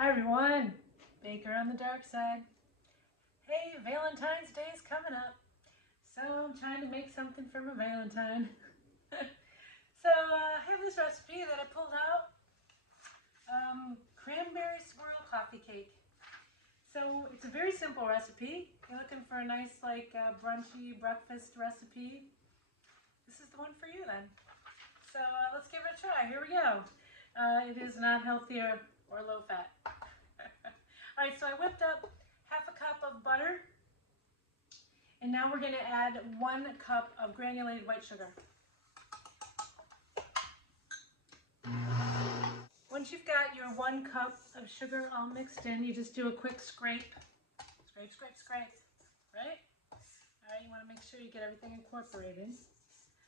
Hi everyone, Baker on the dark side. Hey, Valentine's Day is coming up, so I'm trying to make something for my Valentine. So I have this recipe that I pulled out, cranberry swirl coffee cake. So it's a very simple recipe. If you're looking for a nice brunchy breakfast recipe, this is the one for you then. So let's give it a try. Here we go. It is not healthy or low fat. All right, so I whipped up half a cup of butter, and now we're going to add 1 cup of granulated white sugar. Once you've got your 1 cup of sugar all mixed in, you just do a quick scrape. Scrape, scrape, scrape, right? All right, you want to make sure you get everything incorporated.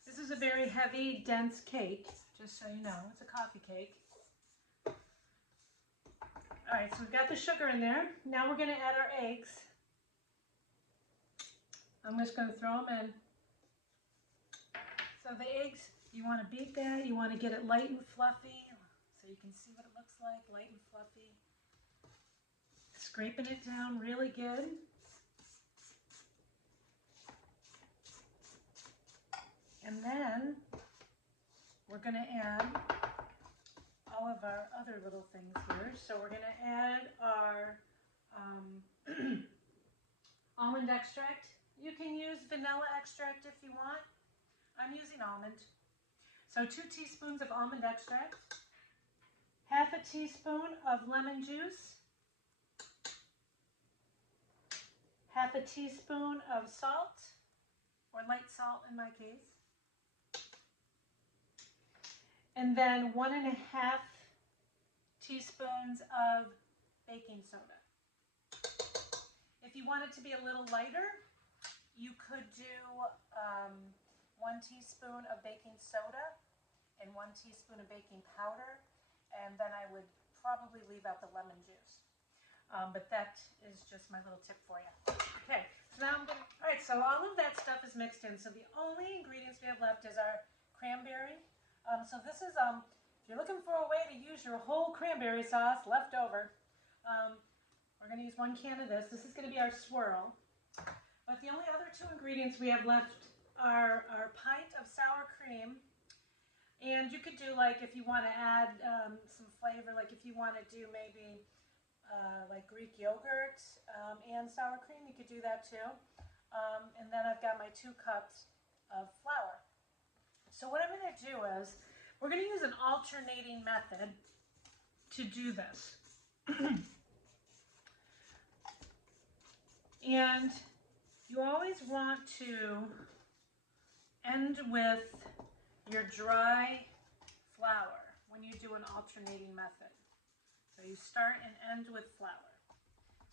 This is a very heavy, dense cake, just so you know. It's a coffee cake. All right, so we've got the sugar in there. Now we're going to add our eggs. I'm just going to throw them in. So the eggs, you want to beat that. You want to get it light and fluffy so you can see what it looks like, light and fluffy. Scraping it down really good. And then we're going to add all of our other little things here. So we're going to add our almond extract. You can use vanilla extract if you want. I'm using almond. So 2 teaspoons of almond extract, half a teaspoon of lemon juice, half a teaspoon of salt, or light salt in my case, and then 1.5 teaspoons of baking soda. If you want it to be a little lighter, you could do 1 teaspoon of baking soda and 1 teaspoon of baking powder, and then I would probably leave out the lemon juice. But that is just my little tip for you. Okay, so now all right, so all of that stuff is mixed in. So the only ingredients we have left is our cranberry. So this is, if you're looking for a way to use your whole cranberry sauce left over, we're going to use 1 can of this. This is going to be our swirl. But the only other 2 ingredients we have left are our pint of sour cream. And you could do, like, if you want to add some flavor, like if you want to do maybe like Greek yogurt and sour cream, you could do that too. And then I've got my 2 cups of flour. So what I'm going to do is, we're going to use an alternating method to do this. And you always want to end with your dry flour when you do an alternating method. So you start and end with flour.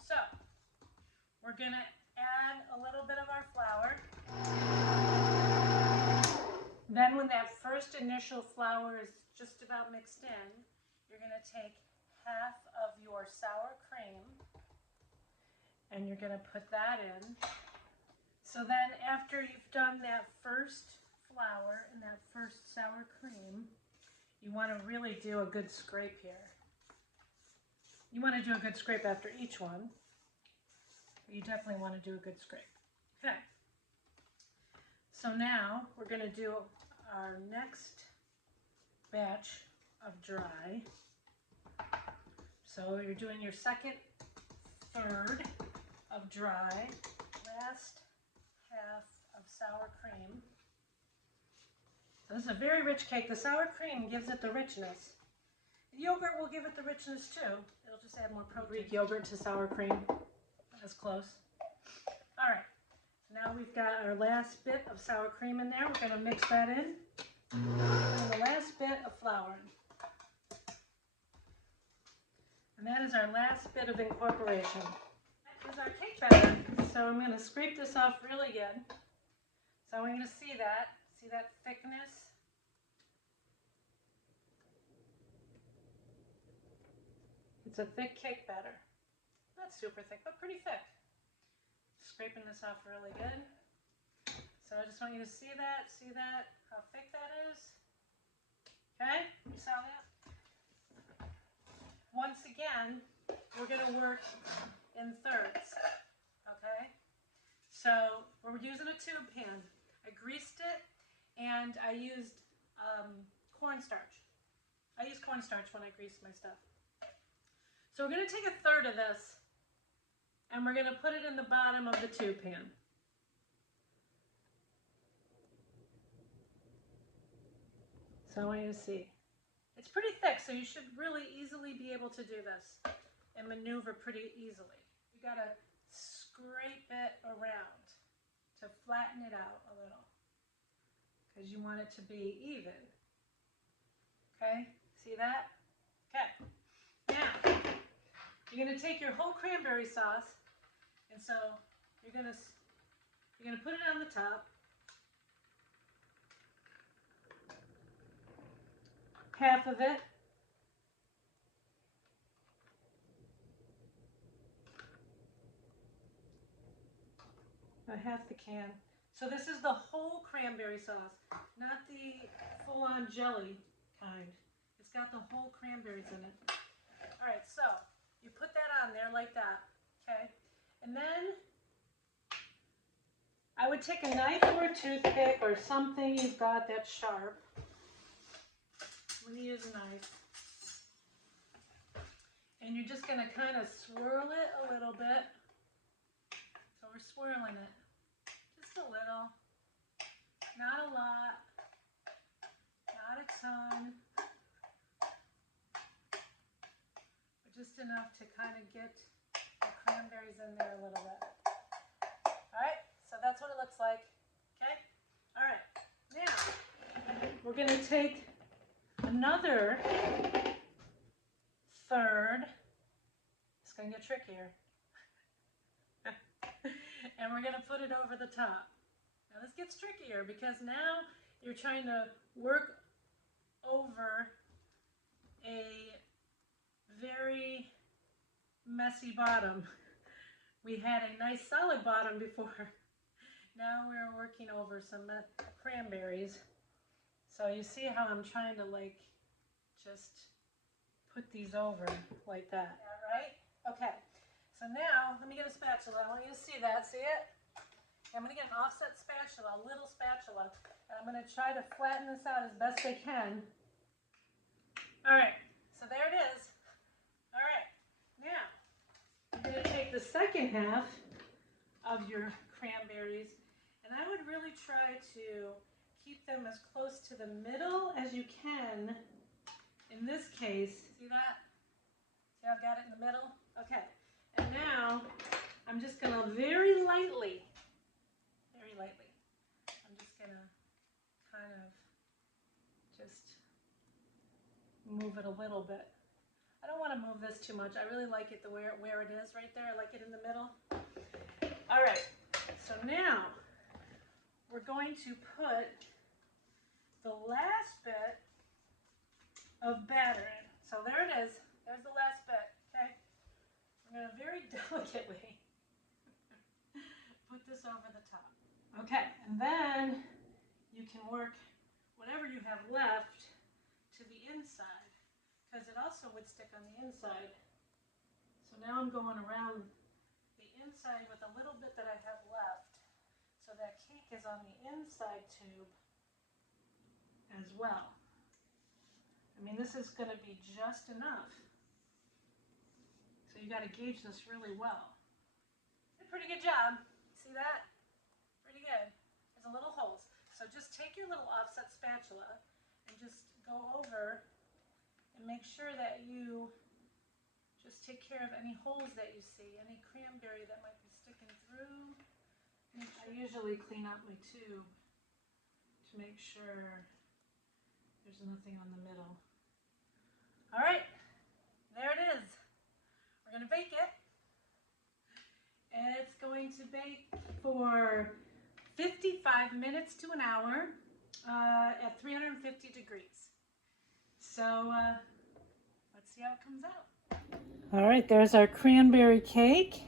So we're going to add a little bit of our flour. Then when that first initial flour is just about mixed in, you're going to take half of your sour cream and you're going to put that in. So then after you've done that first flour and that first sour cream, you want to really do a good scrape here. You want to do a good scrape after each one. You definitely want to do a good scrape. Okay. So now we're going to do our next batch of dry. So you're doing your second third of dry, last half of sour cream. So this is a very rich cake. The sour cream gives it the richness. The yogurt will give it the richness too. It'll just add more protein. Greek yogurt to sour cream. That's close. All right. Now we've got our last bit of sour cream in there. We're going to mix that in. And the last bit of flour. And that is our last bit of incorporation. That is our cake batter. So I'm going to scrape this off really good. So I'm going to see that thickness. It's a thick cake batter. Not super thick, but pretty thick. Scraping this off really good. So I just want you to see that, how thick that is. Okay, you saw that? Once again, we're going to work in thirds, okay? So we're using a tube pan. I greased it and I used cornstarch. I use cornstarch when I grease my stuff. So we're going to take a third of this and we're going to put it in the bottom of the tube pan. So I want you to see. It's pretty thick, so you should really easily be able to do this and maneuver pretty easily. You got to scrape it around to flatten it out a little because you want it to be even. Okay, see that? Okay, now you're going to take your whole cranberry sauce, and so you're going to put it on the top. Half of it. Half the can. So this is the whole cranberry sauce, not the full-on jelly kind. It's got the whole cranberries in it. All right, so you put that on there like that, okay? And then I would take a knife or a toothpick or something you've got that's sharp. I'm going to use a knife. And you're just going to kind of swirl it a little bit. So we're swirling it. Just a little. Not a lot. Not a ton. But just enough to kind of get the cranberries in there a little bit. Alright, so that's what it looks like. Okay? Alright, now we're going to take another third. It's going to get trickier. And we're going to put it over the top. Now this gets trickier because now you're trying to work over a very messy bottom. We had a nice solid bottom before. Now we're working over some cranberries. So you see how I'm trying to like just put these over like that. Yeah, right? Okay. So now let me get a spatula. I want you to see that. See it? I'm going to get an offset spatula, a little spatula. And I'm going to try to flatten this out as best I can. All right. So there it is. All right. Now you're going to take the second half of your cranberries, and I would really try to keep them as close to the middle as you can. In this case, see that? See how I've got it in the middle? Okay. And now I'm just going to very lightly, I'm just going to kind of just move it a little bit. I don't want to move this too much. I really like it where it is right there. I like it in the middle. All right. So now we're going to put the last bit of batter in. So there it is. There's the last bit. Okay. I'm going to very delicately put this over the top. Okay. And then you can work whatever you have left to the inside, because it also would stick on the inside. So now I'm going around the inside with a little bit that I have left. So that cake is on the inside tube as well. I mean, this is going to be just enough. So you got to gauge this really well. Did a pretty good job. See that? Pretty good. There's a little holes. So just take your little offset spatula and just go over and make sure that you just take care of any holes that you see, any cranberry that might be sticking through. I usually clean out my tube to make sure there's nothing on the middle. All right, there it is. We're going to bake it. And it's going to bake for 55 minutes to an hour at 350 degrees. So let's see how it comes out. All right, there's our cranberry cake.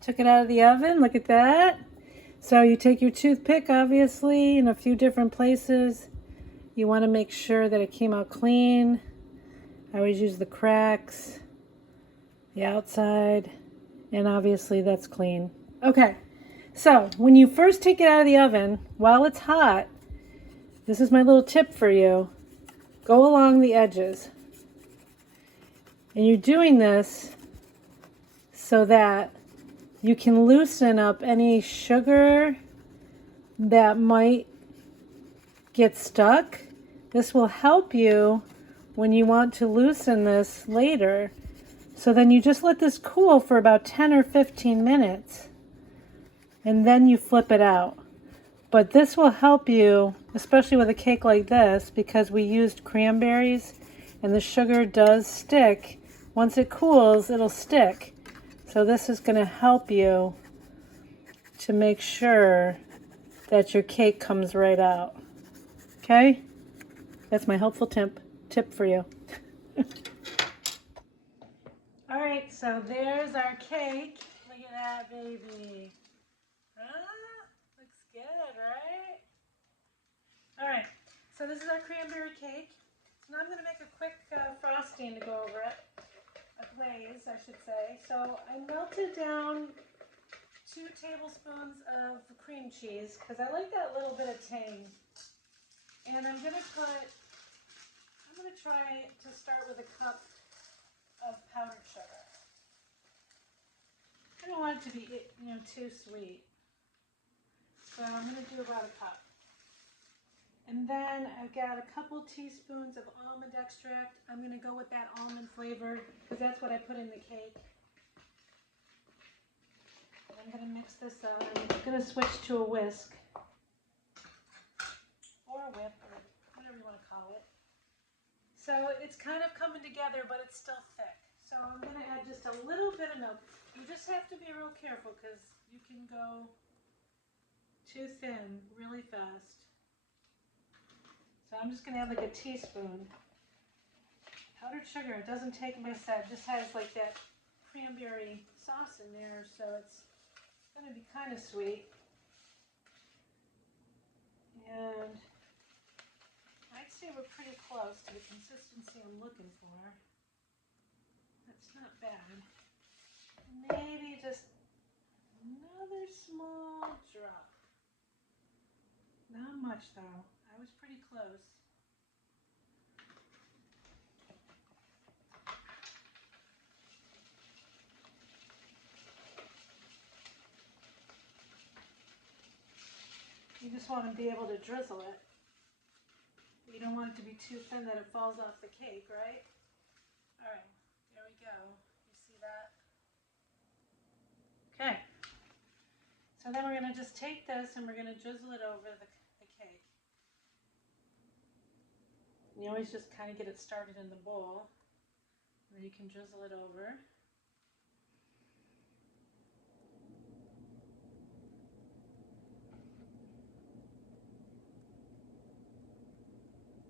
Took it out of the oven. Look at that. So you take your toothpick, obviously, in a few different places. You want to make sure that it came out clean. I always use the cracks. the outside, and obviously that's clean. Okay, so when you first take it out of the oven, while it's hot, this is my little tip for you. Go along the edges. And you're doing this so that you can loosen up any sugar that might get stuck. This will help you when you want to loosen this later. So then you just let this cool for about 10 or 15 minutes and then you flip it out. But this will help you, especially with a cake like this, because we used cranberries and the sugar does stick. Once it cools, it'll stick. So this is going to help you to make sure that your cake comes right out. Okay? That's my helpful tip for you. All right, so there's our cake. Look at that, baby. Huh? Looks good, right? All right, so this is our cranberry cake. So now I'm going to make a quick frosting to go over it. A glaze, I should say. So I melted down 2 tablespoons of cream cheese because I like that little bit of tang. And I'm going to try to start with a cup of powdered sugar. I don't want it to be, too sweet. So I'm going to do about a cup. And then I've got a couple teaspoons of almond extract. I'm going to go with that almond flavor because that's what I put in the cake. And I'm going to mix this up. I'm going to switch to a whisk or a whip or whatever you want to call it. So it's kind of coming together, but it's still thick. So I'm going to add just a little bit of milk. You just have to be real careful because you can go too thin really fast. So I'm just going to add like a teaspoon. Powdered sugar, it doesn't take, like I said, just has like that cranberry sauce in there, so it's going to be kind of sweet. And I'd say we're pretty close to the consistency I'm looking for. That's not bad. Maybe just another small drop. Not much though. I was pretty close. You just want to be able to drizzle it. You don't want it to be too thin that it falls off the cake, right? All right, there we go. You see that? Okay. So then we're going to just take this and we're going to drizzle it over the cake. And you always just kind of get it started in the bowl. And then you can drizzle it over.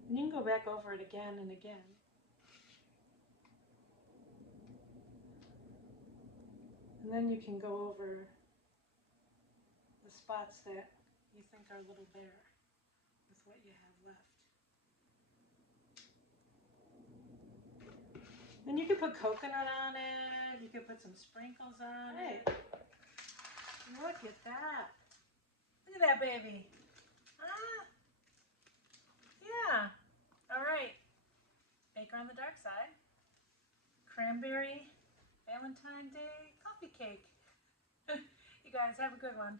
And you can go back over it again and again. And then you can go over the spots that you think are a little bare with what you have left. Then you can put coconut on it. You can put some sprinkles on it. Look at that. Look at that baby. Ah. Yeah. All right. Baker on the dark side. Cranberry Valentine Day coffee cake. You guys have a good one.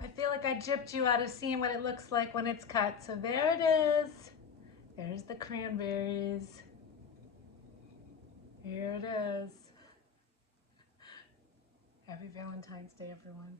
I feel like I gypped you out of seeing what it looks like when it's cut. So there it is. There's the cranberries. Here it is. Happy Valentine's Day, everyone.